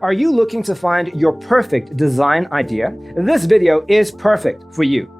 Are you looking to find your perfect design idea? This video is perfect for you.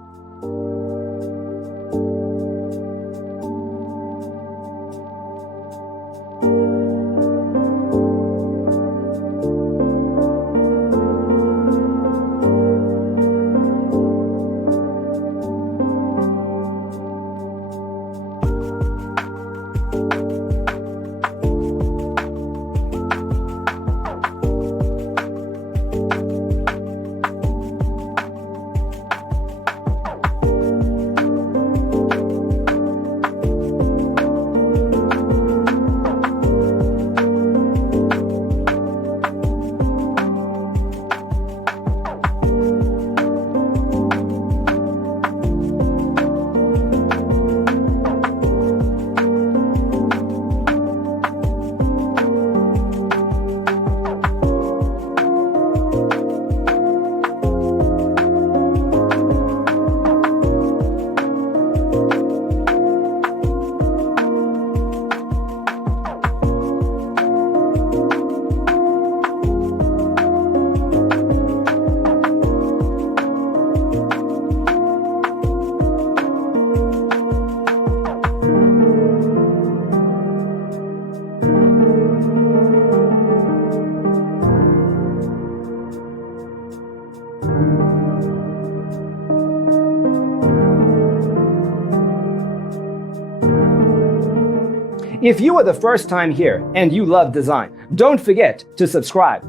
If you are the first time here and you love design, don't forget to subscribe.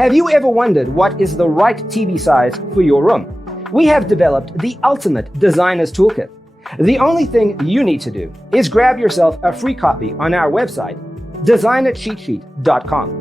Have you ever wondered what is the right TV size for your room? We have developed the ultimate designer's toolkit. The only thing you need to do is grab yourself a free copy on our website, designercheatsheet.com.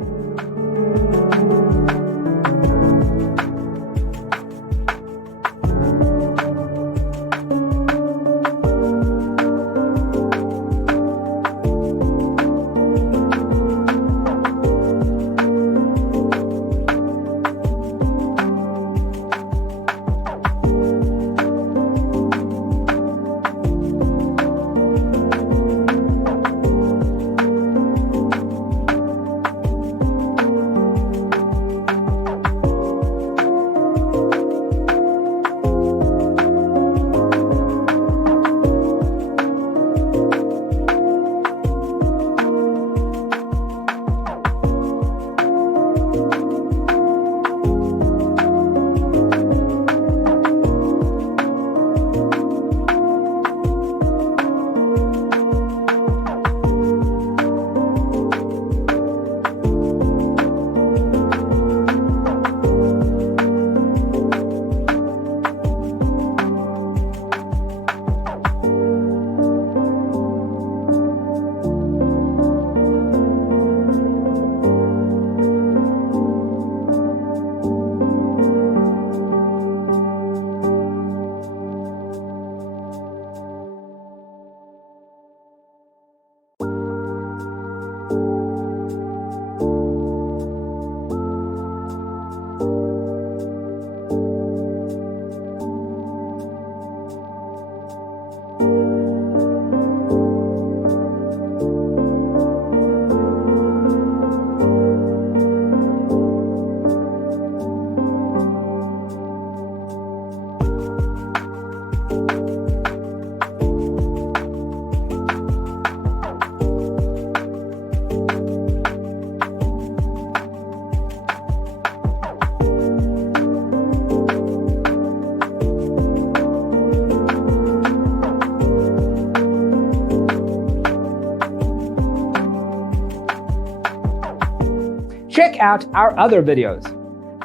Check out our other videos.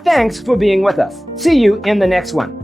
Thanks for being with us. See you in the next one.